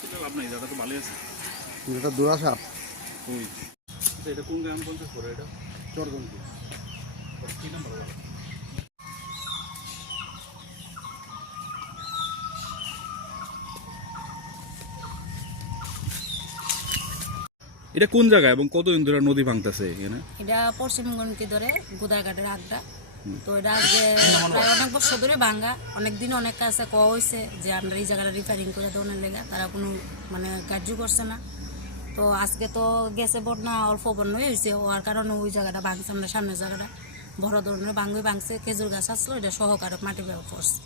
তুলে লাভ নাই দাদা তো ভালো আছে। এটা দুরা সাপ। এটা কোন গ্রাম পঞ্চায়েত করে এটা? চরগন্তি কি নাম্বার এটা কোন জায়গা এবং কতদিন ধরে নদী ভাঙতেছে এখানে? এটা পশ্চিমবঙ্গকে ধরে গোদাঘাটের আড্ডা। তো এটা আজকে প্রায় অনেক বছর ধরে ভাঙ্গা। অনেক দিন অনেক কাছে কওয়া হয়েছে যে আমরা এই জায়গাটা রিপেয়ারিং করে দেওয়ার লেগে। তারা কোনো মানে কার্য করছে না। তো আজকে তো গেছে বন্যা, অল্প বন্যাই হয়েছে হওয়ার কারণে ওই জায়গাটা ভাঙছে, আমরা সামনের জায়গাটা বড় ধরনের ভাঙ্গই ভাঙছে, খেজুর গাছ আসলো, এটা সহকারক মাটি ব্যবহার করছে।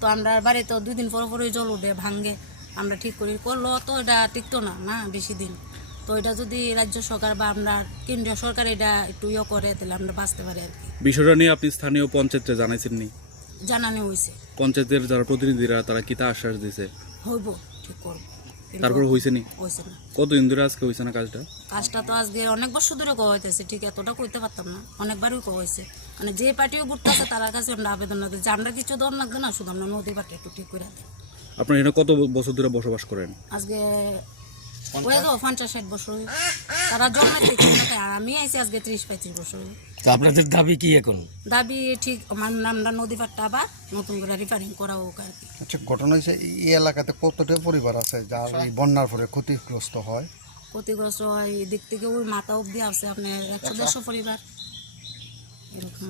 তো আমরা বাড়িতে দুই দিন পর পরই জল উঠে ভাঙ্গে। আমরা ঠিক করি করল তো এটা টিকতো না না, বেশি দিন। তো এটা যদি রাজ্য সরকার বা আমরা কেন্দ্রীয় সরকার এটা একটু ইয়ে করে তাহলে আমরা বাঁচতে পারি আর কি। বিষয়টা নিয়ে আপনি স্থানীয় পঞ্চায়েতে জানাইছেন নি জানানো হয়েছে পঞ্চায়েতের যারা প্রতিনিধিরা তারা কি তা আশ্বাস দিয়েছে হইব ঠিক করব। তারপর হয়েছে নি? না। কতদিন ধরে আজকে হয়েছে না কাজটা? কাজটা তো আজকে অনেক বছর ধরে কওয়া হইতেছে ঠিক এতটা করতে পারতাম না। অনেকবারই কওয়া হয়েছে মানে যে পার্টিও ঘুরতেছে তার কাছে আমরা আবেদন রাখি। যে আমরা কিছু দর লাগবে না শুধু আমরা নদী পাটি একটু ঠিক করে দেয় আপনার এখানে কত বছর ধরে বসবাস করেন? আজকে ওই তো পঞ্চাশ ষাট বছর হইব। তারা জন্মের থেকে আর আমি আইছি আজকে ত্রিশ পঁয়ত্রিশ বছর হইব। তো আপনাদের দাবি কি এখন? দাবি ঠিক আমার নামটা নদী পাটটা আবার নতুন করে রিপেয়ারিং করা হোক আর কি। আচ্ছা ঘটনা হয়েছে এই এলাকাতে কতটা পরিবার আছে যার এই বন্যার পরে ক্ষতিগ্রস্ত হয়? ক্ষতিগ্রস্ত হয় এদিক থেকে ওই মাথা অব্দি আছে আপনার একশো দেড়শো পরিবার। এরকম